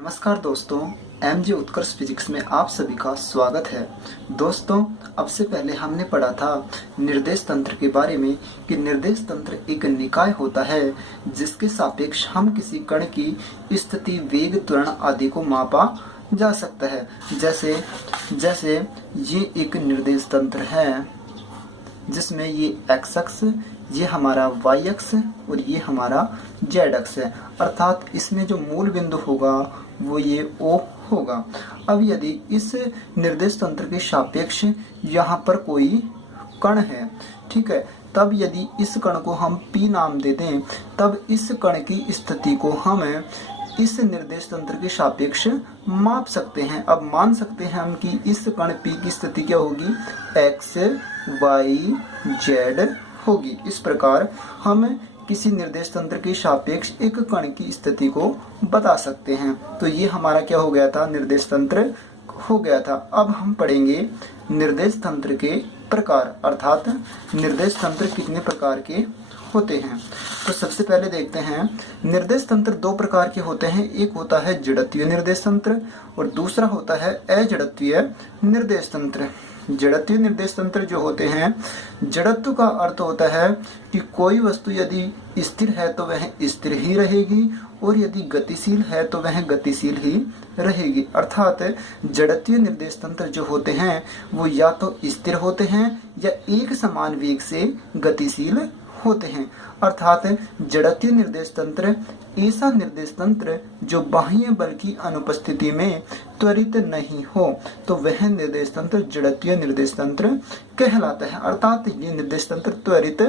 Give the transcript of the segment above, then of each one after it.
नमस्कार दोस्तों, एमजे उत्कर्ष फिजिक्स में आप सभी का स्वागत है। दोस्तों, अब से पहले हमने पढ़ा था निर्देश तंत्र के बारे में कि निर्देश तंत्र एक निकाय होता है जिसके सापेक्ष हम किसी कण की स्थिति, वेग, त्वरण आदि को मापा जा सकता है। जैसे ये एक निर्देश तंत्र है जिसमें ये एक्स अक्ष, ये हमारा वाई अक्ष और ये हमारा जेड अक्ष है। अर्थात इसमें जो मूल बिंदु होगा वो ये O होगा। अब यदि इस निर्देश तंत्र के सापेक्ष यहाँ पर कोई कण है, ठीक है, तब यदि इस कण को हम P नाम दे दें, तब इस कण की स्थिति को हम इस निर्देश तंत्र के सापेक्ष माप सकते हैं। अब मान सकते हैं हम कि इस कण P की स्थिति क्या होगी, x, y, z होगी। इस प्रकार हम किसी निर्देश तंत्र के सापेक्ष एक कण की स्थिति को बता सकते हैं। तो ये हमारा क्या हो गया था, निर्देश तंत्र हो गया था। अब हम पढ़ेंगे निर्देश तंत्र के प्रकार, अर्थात निर्देश तंत्र कितने प्रकार के होते हैं। तो सबसे पहले देखते हैं, निर्देश तंत्र दो प्रकार के होते हैं। एक होता है जड़त्वीय निर्देश तंत्र और दूसरा होता है अजड़त्वीय निर्देश तंत्र। जड़त्वीय निर्देश तंत्र जो होते हैं, जड़त्व का अर्थ होता है कि कोई वस्तु यदि स्थिर है तो वह स्थिर ही रहेगी और यदि गतिशील है तो वह गतिशील ही रहेगी। अर्थात जड़त्वीय निर्देश तंत्र जो होते हैं वो या तो स्थिर होते हैं या एक समान वेग से गतिशील होते हैं। अर्थात जड़त्वीय निर्देश तंत्र ऐसा निर्देश तंत्र जो बाह्य बल की अनुपस्थिति में त्वरित नहीं हो, तो वह निर्देश तंत्र जड़त्वीय निर्देश तंत्र कहलाता है। अर्थात ये निर्देश तंत्र त्वरित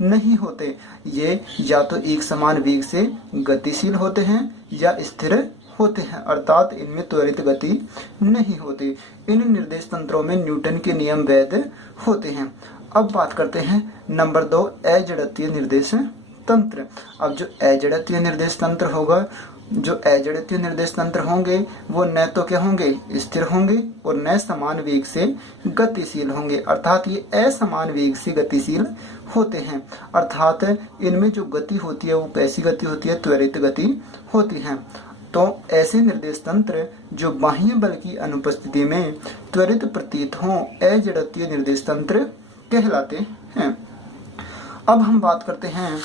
नहीं होते, ये या तो एक समान वेग से गतिशील होते हैं या स्थिर होते हैं, अर्थात इनमें त्वरित गति नहीं होती। इन निर्देश तंत्रों में न्यूटन के नियम वैध होते हैं। अब बात करते हैं नंबर 2, अजड़त्वीय निर्देश तंत्र। अब जो अजड़त्वीय निर्देश तंत्र होगा, जो अजड़त्वीय निर्देश तंत्र होंगे वो न तो क्या होंगे, स्थिर होंगे और न समान वेग से गतिशील होंगे। अर्थात ये असमान वेग से गतिशील होते हैं। अर्थात इनमें जो गति होती है वो कैसी गति होती है, त्वरित गति होती है। तो ऐसे निर्देश तंत्र जो बाह्य बल की अनुपस्थिति में त्वरित प्रतीत हों, अजड़त्वीय निर्देश तंत्र कहलाते हैं। अब हम बात करते हैं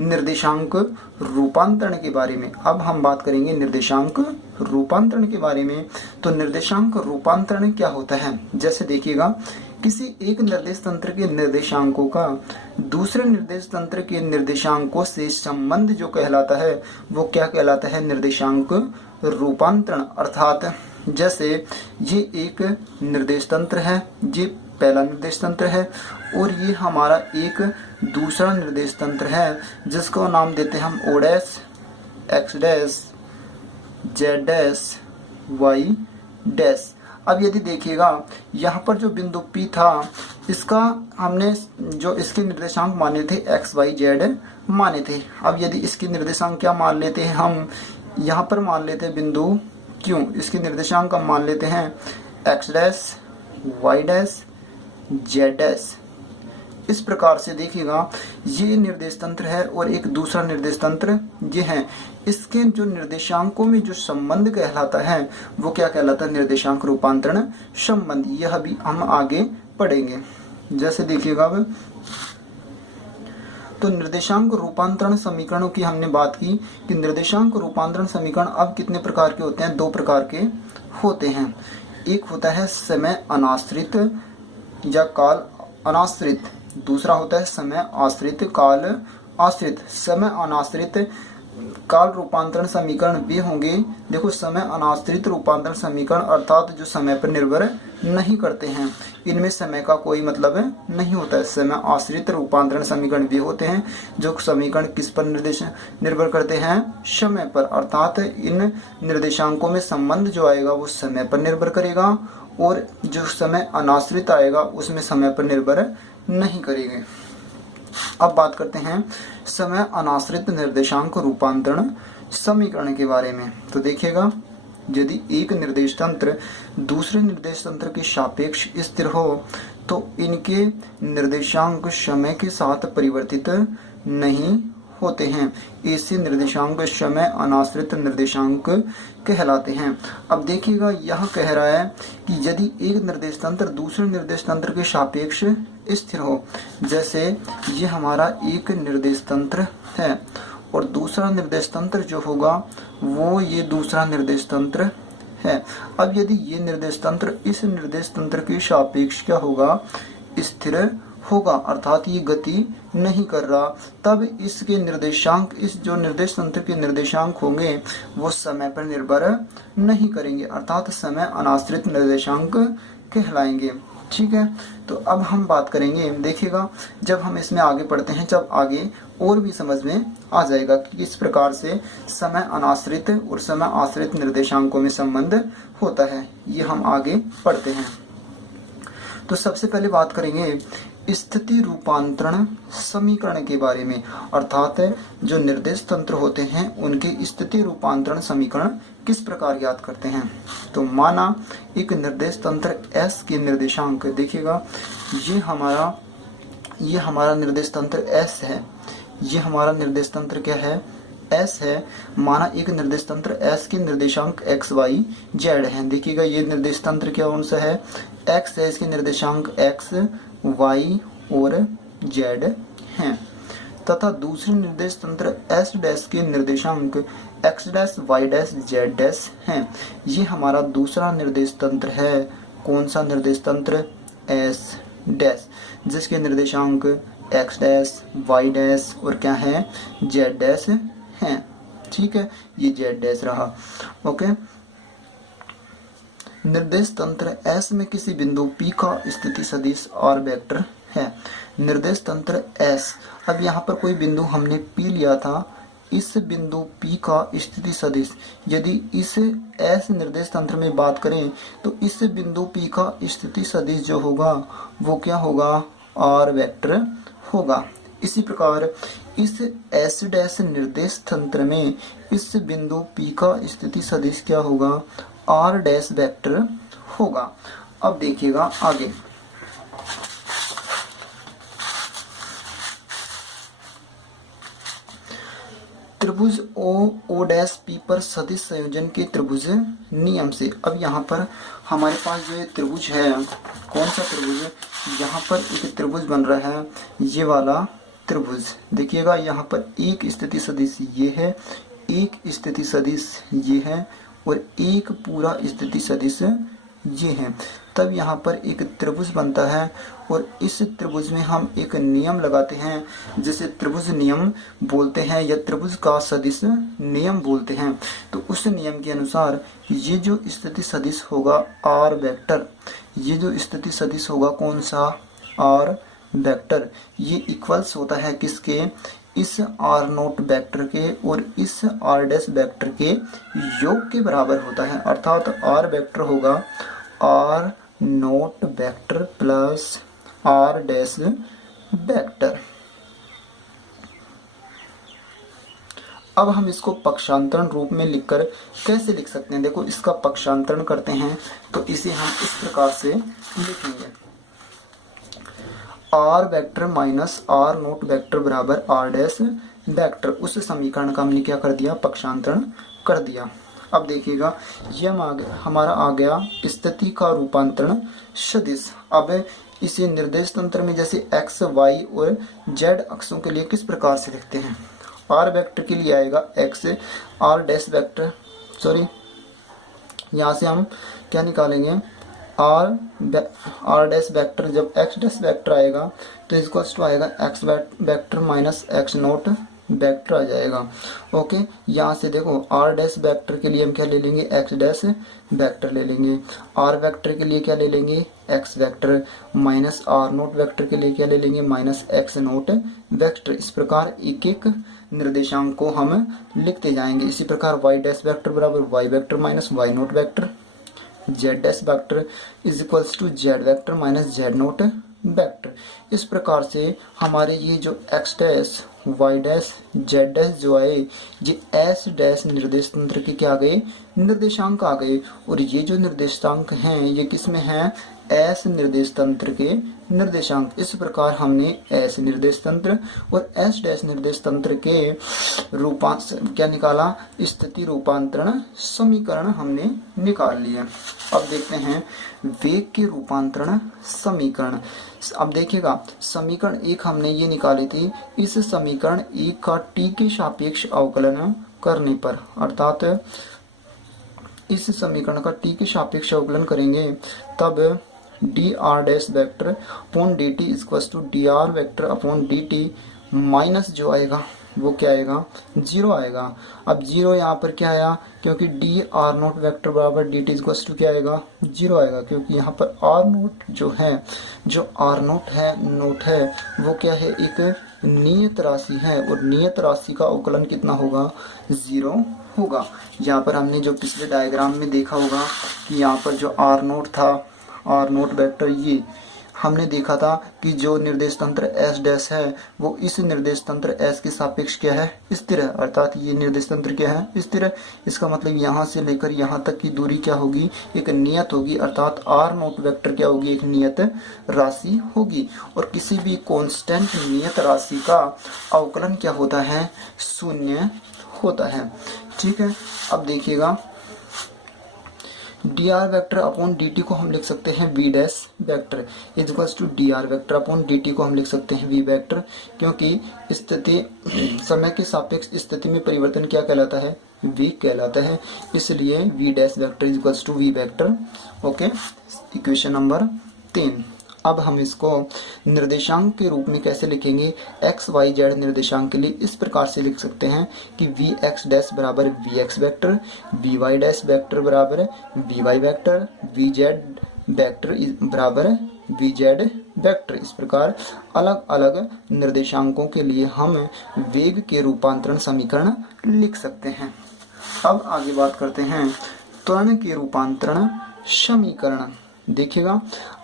निर्देशांक रूपांतरण के बारे में। अब हम बात करेंगे निर्देशांक रूपांतरण के बारे में। तो निर्देशांक रूपांतरण क्या होता है, जैसे देखिएगा, किसी एक निर्देश तंत्र के निर्देशांकों का दूसरे निर्देश तंत्र के निर्देशांकों से संबंध जो कहलाता है वो क्या कहलाता है, निर्देशांक रूपांतरण। अर्थात जैसे ये एक निर्देश तंत्र है, ये पहला निर्देश तंत्र है और ये हमारा एक दूसरा निर्देश तंत्र है जिसको नाम देते हैं हम O dash, X dash, Z dash, Y dash. अब यदि देखिएगा यहाँ पर जो बिंदु P था, इसका हमने जो इसके निर्देशांक माने थे एक्स वाई जेड माने थे। अब यदि इसके निर्देशांक क्या मान लेते हैं, हम यहाँ पर मान लेते हैं बिंदु Q, इसके निर्देशांक हम मान लेते हैं X dash, Y dash, Z dash. इस प्रकार से देखिएगा ये निर्देश तंत्र है और एक दूसरा निर्देश तंत्र ये है। इसके जो निर्देशांकों में जो संबंध कहलाता है वो क्या कहलाता है, निर्देशांक रूपांतरण संबंध। यह भी हम आगे पढ़ेंगे। जैसे देखिएगा, अब तो निर्देशांक रूपांतरण समीकरणों की हमने बात की कि निर्देशांक रूपांतरण समीकरण अब कितने प्रकार के होते हैं, दो प्रकार के होते हैं। एक होता है समय अनाश्रित या काल अनाश्रित, दूसरा होता है समय आश्रित, काल आश्रित। समय अनाश्रित काल रूपांतरण समीकरण वे होंगे, देखो, समय अनाश्रित रूपांतरण समीकरण अर्थात जो समय पर निर्भर नहीं करते हैं, इनमें समय का कोई मतलब नहीं होता है। समय आश्रित रूपांतरण समीकरण वे होते हैं जो समीकरण किस पर निर्भर करते हैं, समय पर। अर्थात इन निर्देशांकों में संबंध जो आएगा वो समय पर निर्भर करेगा और जो समय अनाश्रित आएगा उसमें समय पर निर्भर नहीं करेंगे। अब बात करते हैं समय अनाश्रित निर्देशांक रूपांतरण समीकरण के बारे में। तो देखिएगा, यदि एक निर्देश तंत्र दूसरे निर्देश तंत्र के सापेक्ष स्थिर हो तो इनके निर्देशांक समय के साथ परिवर्तित नहीं होते हैं। ऐसे निर्देशांक समय अनाश्रित निर्देशांक कहलाते हैं। अब देखिएगा यह कह रहा है कि यदि एक निर्देश तंत्र दूसरे निर्देश तंत्र के सापेक्ष स्थिर हो, जैसे ये हमारा एक निर्देश तंत्र है और दूसरा निर्देश तंत्र जो होगा वो ये दूसरा निर्देश तंत्र है। अब यदि ये निर्देश तंत्र इस निर्देश तंत्र के सापेक्ष क्या होगा, स्थिर होगा, अर्थात ये गति नहीं कर रहा, तब इसके निर्देशांक, इस जो निर्देश तंत्र के निर्देशांक होंगे वो समय पर निर्भर नहीं करेंगे, अर्थात समय अनाश्रित निर्देशांक कहलाएंगे। ठीक है, तो अब हम बात करेंगे, देखिएगा जब हम इसमें आगे पढ़ते हैं, जब आगे और भी समझ में आ जाएगा कि किस प्रकार से समय अनाश्रित और समय आश्रित निर्देशांकों में संबंध होता है, ये हम आगे पढ़ते हैं। तो सबसे पहले बात करेंगे स्थिति रूपांतरण समीकरण के बारे में, अर्थात जो निर्देश तंत्र होते हैं उनके स्थिति रूपांतरण समीकरण किस प्रकार ज्ञात करते हैं। तो माना एक निर्देश तंत्र S के निर्देशांक, देखिएगा ये हमारा निर्देश तंत्र S है, ये हमारा निर्देश तंत्र क्या है, S है। माना एक निर्देश तंत्र S के निर्देशांक x y z है। देखिएगा ये निर्देश तंत्र क्या कौन सा है, x है, इसके निर्देशांक x y और z हैं, तथा दूसरे निर्देश तंत्र S डैश के निर्देशांक x dash y dash z dash हैं। ये हमारा दूसरा निर्देश तंत्र है। कौन सा निर्देश तंत्र, S डैश, जिसके निर्देशांक x डैश y डैश और क्या है, z डैश हैं। ठीक है, ये z डैश रहा। ओके, निर्देश तंत्र S में किसी बिंदु P का स्थिति सदिश R वेक्टर है। निर्देश तंत्र S, अब यहाँ पर कोई बिंदु हमने P लिया था, इस बिंदु P का स्थिति सदिश, यदि इस S निर्देश तंत्र में बात करें तो इस बिंदु P का स्थिति सदिश जो होगा वो क्या होगा, R वेक्टर होगा। इसी प्रकार इस S डैश निर्देश तंत्र में इस बिंदु P का स्थिति सदिश क्या होगा, R डैश वेक्टर होगा। अब देखिएगा आगे, त्रिभुज O डैश P पर सदिश संयोजन के त्रिभुज नियम से। अब यहाँ पर हमारे पास जो त्रिभुज है, कौन सा त्रिभुज है, यहाँ पर एक त्रिभुज बन रहा है, ये वाला त्रिभुज। देखिएगा यहाँ पर एक स्थिति सदिश ये है, एक स्थिति सदिश ये है और एक पूरा स्थिति सदिश ये है, तब यहाँ पर एक त्रिभुज बनता है और इस त्रिभुज में हम एक नियम लगाते हैं जिसे त्रिभुज नियम बोलते हैं या त्रिभुज का सदिश नियम बोलते हैं। तो उस नियम के अनुसार ये जो स्थिति सदिश होगा R वेक्टर, ये जो स्थिति सदिश होगा कौन सा, R वेक्टर, ये इक्वल्स होता है किसके, इस R नोट वेक्टर के और इस R डैश वेक्टर के योग के बराबर होता है। अर्थात R वेक्टर होगा R note vector plus R dash vector. अब हम इसको पक्षांतरण रूप में लिखकर कैसे लिख सकते हैं, देखो इसका पक्षांतरण करते हैं तो इसे हम इस प्रकार से लिखेंगे, R vector minus R note vector बराबर R डैश वेक्टर। उस समीकरण का हमने क्या कर दिया, पक्षांतरण कर दिया। अब देखिएगा ये हमारा आ गया स्थिति का रूपांतरण सदिश। अब इसे निर्देश तंत्र में जैसे x, y और z अक्षों के लिए किस प्रकार से लिखते हैं, R वेक्टर के लिए आएगा x R dash vector, sorry यहाँ से हम क्या निकालेंगे, R डैश वेक्टर, जब x डैश वेक्टर आएगा तो इसको आएगा x vector minus x naught vector आ जाएगा। ओके, यहाँ से देखो R डैश वेक्टर के लिए हम क्या ले लेंगे, x डैश वेक्टर ले लेंगे, R वेक्टर के लिए क्या ले लेंगे, x vector, minus R note vector के लिए क्या ले लेंगे, माइनस x नोट वेक्टर। इस प्रकार एक एक निर्देशांक को हम लिखते जाएंगे। इसी प्रकार y डैश वेक्टर बराबर y vector minus y naught vector, z dash vector is equals to z vector minus z naught vector. इस प्रकार से हमारे ये जो x dash y dash z dash जो आए ये s डैश निर्देश तंत्र के क्या आ गए, निर्देशांक आ गए। और ये जो निर्देशांक हैं ये किस में हैं, एस निर्देश तंत्र के निर्देशांक। इस प्रकार हमने एस निर्देश तंत्र और एस डैश निर्देश तंत्र के क्या निकाला, स्थिति रूपांतरण समीकरण हमने निकाल लिए। अब देखते हैं वेग के रूपांतरण समीकरण। अब देखिएगा समीकरण 1 हमने ये निकाली थी, इस समीकरण 1 का टी के सापेक्ष अवकलन करने पर, अर्थात इस समीकरण का टी के सापेक्ष अवकलन करेंगे तब D R dash vector upon D T equal to D R vector upon D T minus जो आएगा वो क्या आएगा, 0 आएगा। अब 0 यहाँ पर क्या आया, क्योंकि डी आर नोट वेक्टर बराबर डी टी इक्वल टू क्या आएगा, 0 आएगा, क्योंकि यहाँ पर आर नोट जो है, जो आर नोट है वो क्या है, एक नियत राशि है और नियत राशि का अवकलन कितना होगा, 0 होगा। यहाँ पर हमने जो पिछले डायग्राम में देखा होगा कि यहाँ पर जो आर नोट था, आर नोट वेक्टर, ये हमने देखा था कि जो निर्देश तंत्र एस डैश है वो इस निर्देश तंत्र एस के सापेक्ष क्या है, स्थिर है, अर्थात ये निर्देश तंत्र क्या है, स्थिर है। इसका मतलब यहाँ से लेकर यहाँ तक की दूरी क्या होगी, एक नियत होगी, अर्थात आर नोट वेक्टर क्या होगी, एक नियत राशि होगी। और किसी भी कांस्टेंट नियत राशि का अवकलन क्या होता है, 0 होता है। ठीक है, अब देखिएगा D R vector upon D T को हम लिख सकते हैं V dash vector equals to D R vector upon D T को हम लिख सकते हैं वी वेक्टर, क्योंकि स्थिति समय के सापेक्ष स्थिति में परिवर्तन क्या कहलाता है, वेग कहलाता है, इसलिए V dash vector equals to V vector. Okay, equation number 3। अब हम इसको निर्देशांक के रूप में कैसे लिखेंगे, एक्स वाई जेड निर्देशांक के लिए इस प्रकार से लिख सकते हैं कि वी एक्स डैश बराबर V X vector, V Y dash vector बराबर V Y vector, V Z vector बराबर वी जेड वैक्टर। इस प्रकार अलग अलग निर्देशांकों के लिए हम वेग के रूपांतरण समीकरण लिख सकते हैं। अब आगे बात करते हैं त्वरण के रूपांतरण समीकरण। देखिएगा,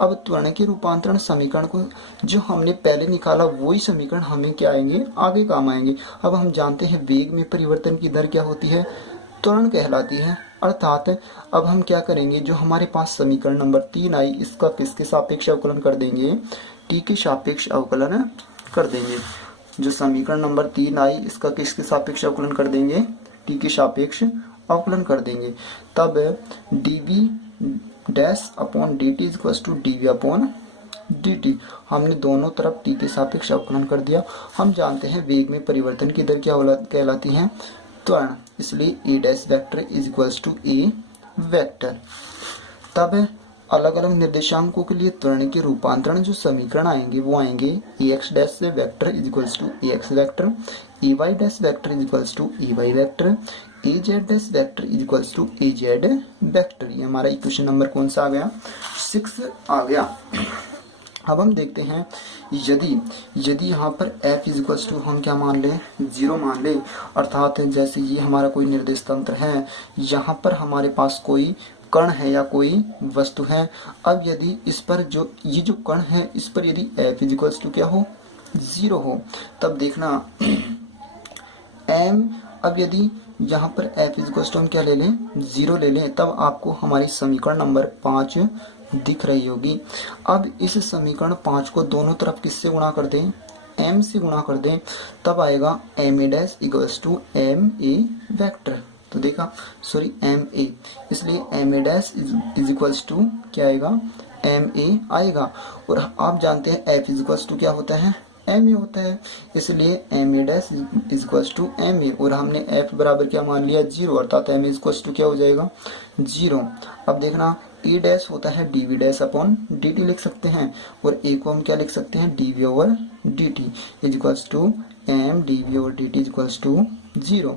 अब त्वरण के रूपांतरण समीकरण को जो हमने पहले निकाला वही समीकरण हमें क्या आएंगे, आगे काम आएंगे। अब हम जानते हैं वेग में परिवर्तन की दर क्या होती है, त्वरण कहलाती है। अर्थात अब हम क्या करेंगे, जो हमारे पास समीकरण नंबर 3 आई, इसका किसके सापेक्ष अवकलन कर देंगे, टी के सापेक्ष अवकलन कर देंगे। जो समीकरण नंबर 3 आई, इसका किसके सापेक्ष अवकलन कर देंगे, टी के सापेक्ष अवकलन कर देंगे। तब D V dash upon D T equal to D V upon D T, हमने दोनों तरफ टी के सापेक्ष अवकलन कर दिया। हम जानते हैं वेग में परिवर्तन की दर क्या कहलाती है, त्वरण, इसलिए A dash vector is equal to A vector. तब अलग अलग निर्देशांकों के लिए त्वरण के रूपांतरण जो समीकरण आएंगे वो आएंगे A X dash vector is equal to A X vector, A Y dash vector is equal to A Y vector, A Z dash vector is equal to A Z vector. ये हमारा इक्वेशन नंबर कौन सा आ गया, 6 आ गया। अब हम देखते हैं यदि यहाँ पर f इज इक्वल टू हम क्या मान लें, 0 मान ले, अर्थात जैसे ये हमारा कोई निर्देश तंत्र है, यहाँ पर हमारे पास कोई कण है या कोई वस्तु है। अब यदि इस पर जो ये जो कण है इस पर यदि f इज इक्वल टू क्या हो, 0 हो, तब देखना m, अब यदि यहाँ पर f इज इक्वल टू हम क्या ले लें, 0 ले लें, तब आपको हमारी समीकरण नंबर 5 दिख रही होगी। अब इस समीकरण 5 को दोनों तरफ किससे गुणा कर दें, m से गुणा कर दें, तब आएगा M A dash equals to M A vector. तो देखा, सॉरी एम ए, इसलिए M A dash is equals to क्या आएगा, एम ए आएगा। और आप जानते हैं f इज इक्वल्स टू क्या होता है, एम ए होता है, इसलिए M A dash is equals to M A, और हमने f बराबर क्या मान लिया, 0, अर्थात M A is equals to क्या हो जाएगा, 0। अब देखना ए डैश होता है D V dash upon D T लिख सकते हैं, और ए को हम क्या लिख सकते हैं, D V over D T is equals to M D V over D T is equals to 0।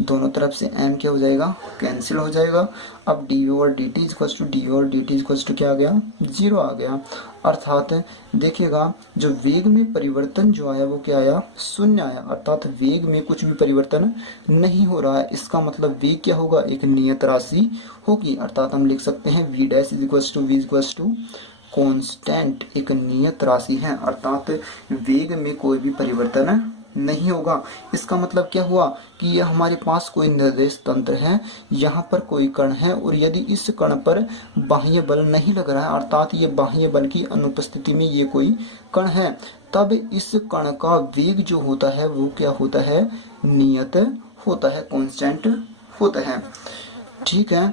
दोनों तरफ से m क्या हो जाएगा, कैंसिल हो जाएगा। अब D V over D T is equals to D over D T is equals to क्या आ गया, 0 आ गया। अर्थात देखिएगा जो वेग में परिवर्तन जो आया वो क्या आया, 0 आया, अर्थात वेग में कुछ भी परिवर्तन नहीं हो रहा है। इसका मतलब वेग क्या होगा, एक नियत राशि होगी, अर्थात हम लिख सकते हैं v dash is equals to v is equals to constant, एक नियत राशि है, अर्थात वेग में कोई भी परिवर्तन नहीं होगा। इसका मतलब क्या हुआ कि ये हमारे पास कोई निर्देश तंत्र है, यहाँ पर कोई कण है और यदि इस कण पर बाह्य बल नहीं लग रहा है, अर्थात ये बाह्य बल की अनुपस्थिति में ये कोई कण है, तब इस कण का वेग जो होता है वो क्या होता है, नियत होता है, कांस्टेंट होता है। ठीक है,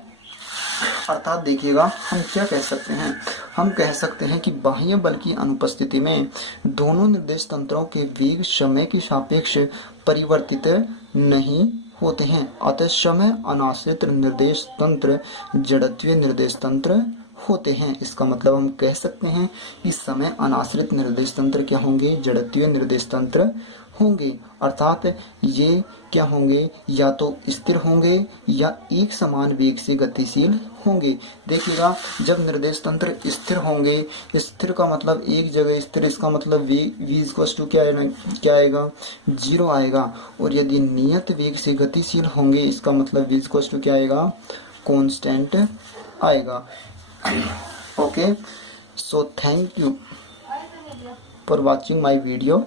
अर्थात देखिएगा हम क्या कह सकते हैं, हम कह सकते हैं कि बाह्य बल की अनुपस्थिति में दोनों निर्देश तंत्रों के वेग समय के सापेक्ष परिवर्तित नहीं होते हैं, अतः समय अनाश्रित निर्देश तंत्र जड़त्वीय निर्देश तंत्र होते हैं। इसका मतलब हम कह सकते हैं कि समय अनाश्रित निर्देश तंत्र क्या होंगे, जड़त्वीय निर्देश तंत्र होंगे, अर्थात ये क्या होंगे, या तो स्थिर होंगे या एक समान वेग से गतिशील होंगे। देखिएगा जब निर्देश तंत्र स्थिर होंगे, स्थिर का मतलब एक जगह स्थिर, इसका मतलब v क्या आएगा, 0 आएगा, और यदि नियत वेग से गतिशील होंगे, इसका मतलब v क्या आएगा, कांस्टेंट आएगा। Okay, so thank you for watching my video.